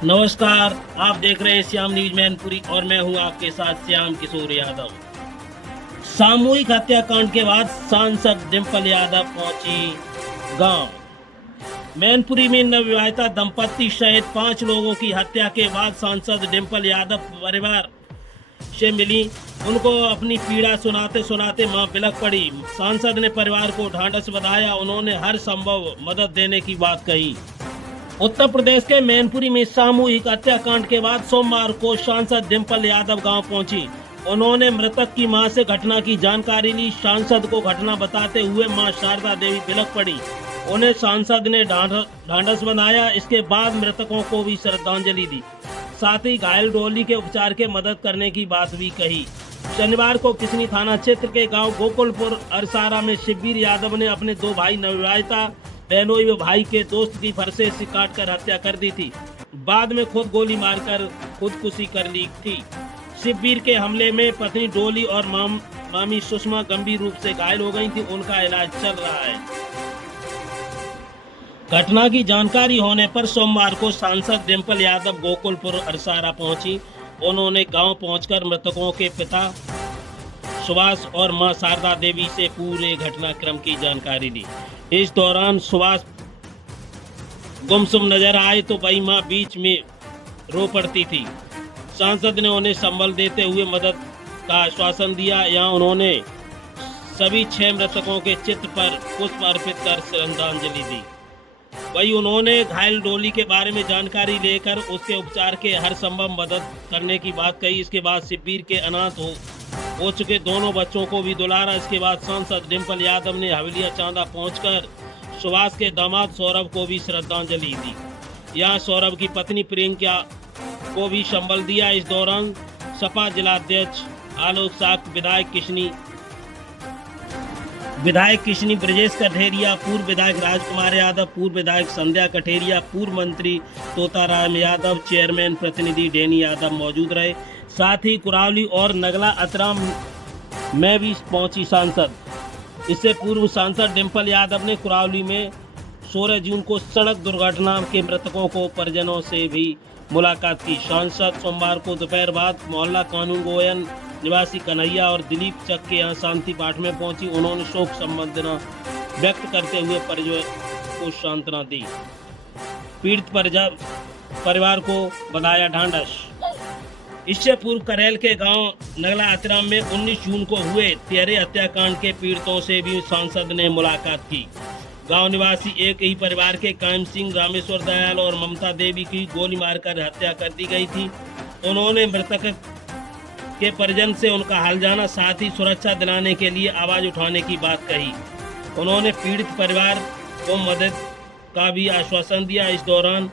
नमस्कार। आप देख रहे हैं श्याम न्यूज मैनपुरी और मैं हूं आपके साथ श्याम किशोर यादव। सामूहिक हत्याकांड के बाद सांसद डिंपल यादव पहुंची गांव। मैनपुरी में नवविवाहिता दंपत्ति सहित 5 लोगों की हत्या के बाद सांसद डिंपल यादव परिवार से मिली। उनको अपनी पीड़ा सुनाते सुनाते मां बिलख पड़ी। सांसद ने परिवार को ढांढस बंधाया। उन्होंने हर संभव मदद देने की बात कही। उत्तर प्रदेश के मैनपुरी में सामूहिक हत्याकांड के बाद सोमवार को सांसद डिंपल यादव गांव पहुंची। उन्होंने मृतक की मां से घटना की जानकारी ली। सांसद को घटना बताते हुए मां शारदा देवी बिलख पड़ी। उन्हें सांसद ने ढांढस बंधाया। इसके बाद मृतकों को भी श्रद्धांजलि दी। साथ ही घायल डोली के उपचार के मदद करने की बात भी कही। शनिवार को किसनी थाना क्षेत्र के गांव गोकुलपुर अरसारा में शिववीर यादव ने अपने 2 भाई नवविवाहिता बहनोई व भाई के दोस्त की फरसे से काटकर हत्या कर दी थी। बाद में खुद गोली मारकर खुदकुशी कर ली थी। शिववीर के हमले में पत्नी डोली और मामी सुषमा गंभीर रूप से घायल हो गई थी। उनका इलाज चल रहा है। घटना की जानकारी होने पर सोमवार को सांसद डिंपल यादव गोकुलपुर अरसारा पहुंची। उन्होंने गांव पहुंचकर मृतकों के पिता सुभाष और मां शारदा देवी से पूरे घटनाक्रम की जानकारी ली। इस दौरान सुभाष गुमसुम नजर आए तो वही मां बीच में रो पड़ती थी। सांसद ने उन्हें संबल देते हुए मदद का आश्वासन दिया। यहाँ उन्होंने सभी 6 मृतकों के चित्र पर पुष्प अर्पित कर श्रद्धांजलि दी। वही उन्होंने घायल डोली के बारे में जानकारी लेकर उसके उपचार के हर संभव मदद करने की बात कही। इसके बाद शिववीर के अनाथ हो चुके दोनों बच्चों को भी दुलारा। इसके बाद सांसद डिंपल यादव ने हवेलिया चांदा पहुंचकर सुभाष के दामाद सौरभ को भी श्रद्धांजलि दी। यहाँ सौरभ की पत्नी प्रियंका को भी संबल दिया। इस दौरान सपा जिलाध्यक्ष आलोक साख, विधायक किशनी ब्रजेश कठेरिया, पूर्व विधायक राजकुमार यादव, पूर्व विधायक संध्या कठेरिया, पूर्व मंत्री तोताराम यादव, चेयरमैन प्रतिनिधि डेनी यादव मौजूद रहे। साथ ही कुरावली और नगला अतराम में भी पहुंची सांसद। इससे पूर्व सांसद डिंपल यादव ने कुरावली में 16 जून को सड़क दुर्घटना के मृतकों को परिजनों से भी मुलाकात की। सांसद सोमवार को दोपहर बाद मोहल्ला कानून गोयन निवासी कन्हैया और दिलीप चक के यहाँ शांति पाठ में पहुंची। उन्होंने शोक संवेदना व्यक्त करते हुए परिजनों को सांत्वना दी। पीड़ित परिवार को बधाया ढांढस। इससे पूर्व करेल के गांव नगला अतराम में 19 जून को हुए तिहरे हत्याकांड के पीड़ितों से भी सांसद ने मुलाकात की। गांव निवासी एक ही परिवार के कायम सिंह, रामेश्वर दयाल और ममता देवी की गोली मारकर हत्या कर दी गई थी। उन्होंने मृतक के परिजन से उनका हाल जाना, साथ ही सुरक्षा दिलाने के लिए आवाज उठाने की बात कही। उन्होंने पीड़ित परिवार को मदद का भी आश्वासन दिया। इस दौरान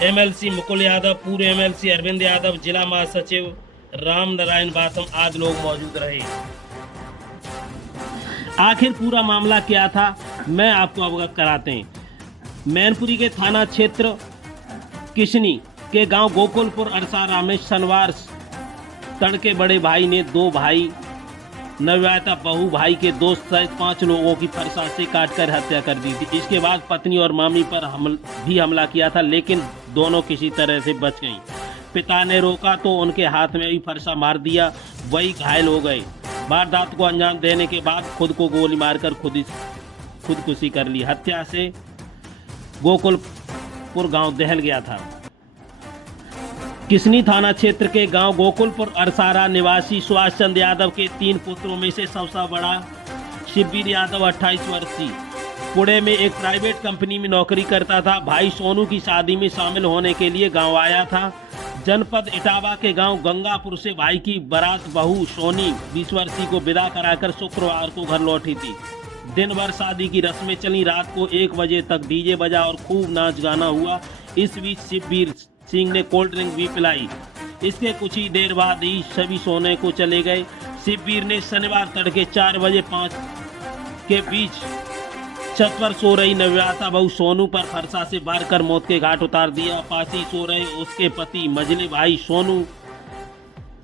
एमएलसी मुकुल यादव, पूर्व एमएलसी अरविंद यादव, जिला महासचिव राम नारायण बाथम आदि लोग मौजूद रहे। आखिर पूरा मामला क्या था, मैं आपको अवगत कराते हैं। मैनपुरी के थाना क्षेत्र किशनी के गांव गोकुलपुर अरसारा में शनिवार तड़के बड़े भाई ने 2 भाई नवविवाहिता बहू भाई के दोस्त सहित 5 लोगों की फरसा से काटकर हत्या कर दी थी। इसके बाद पत्नी और मामी पर हमला किया था, लेकिन दोनों किसी तरह से बच गईं। पिता ने रोका तो उनके हाथ में भी फरसा मार दिया। वही घायल हो गए। वारदात को अंजाम देने के बाद खुद को गोली मारकर खुदकुशी कर ली। हत्या से गोकुलपुर गांव दहल गया था। किसनी थाना क्षेत्र के गांव गोकुलपुर अरसारा निवासी सुभाष चंद्र यादव के 3 पुत्रों में से सबसे बड़ा शिववीर यादव 28 वर्षीय पुणे में एक प्राइवेट कंपनी में नौकरी करता था। भाई सोनू की शादी में शामिल होने के लिए गांव आया था। जनपद इटावा के गांव गंगापुर से भाई की बारात बहू सोनी 20 वर्षीय को विदा कराकर शुक्रवार को घर लौटी थी। दिन भर शादी की रस्में चली। रात को 1 बजे तक डीजे बजा और खूब नाच गाना हुआ। इस बीच शिववीर सिंह ने कोल्ड ड्रिंक भी पिलाई। इसके कुछ ही देर बाद ही सभी सोने को चले गए। शिववीर ने शनिवार तड़के 4 बजे 5 के बीच छत पर सो रही नवविवाहिता बहू सोनू पर फरसा से वार कर मौत के घाट उतार दिया। पास ही सो रहे उसके पति मझले भाई सोनू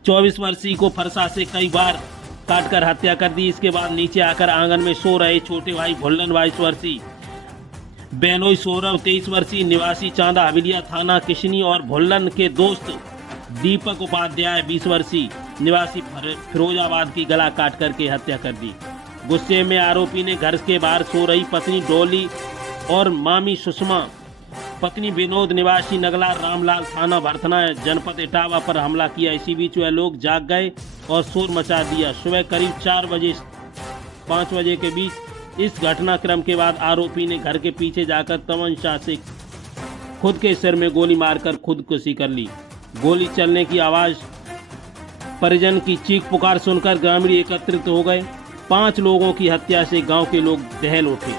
24 वर्षीय को फरसा से कई बार काटकर हत्या कर दी। इसके बाद नीचे आकर आंगन में सो रहे छोटे भाई भुल्लन 22 वर्षीय बेनोई सौरभ 23 वर्षीय निवासी चांदा हवेलिया थाना किशनी और भुल्लन के दोस्त दीपक उपाध्याय 20 वर्षीय निवासी फिरोजाबाद की गला काट करके हत्या कर दी। गुस्से में आरोपी ने घर के बाहर सो रही पत्नी डोली और मामी सुषमा, पत्नी विनोद निवासी नगला रामलाल थाना भरथना जनपद इटावा पर हमला किया। इसी बीच वह लोग जाग गए और शोर मचा दिया। सुबह करीब 4 बजे 5 बजे के बीच इस घटनाक्रम के बाद आरोपी ने घर के पीछे जाकर तमंचा से खुद के सिर में गोली मारकर खुदकुशी कर ली। गोली चलने की आवाज, परिजन की चीख पुकार सुनकर ग्रामीण एकत्रित हो गए। 5 लोगों की हत्या से गांव के लोग दहल उठे।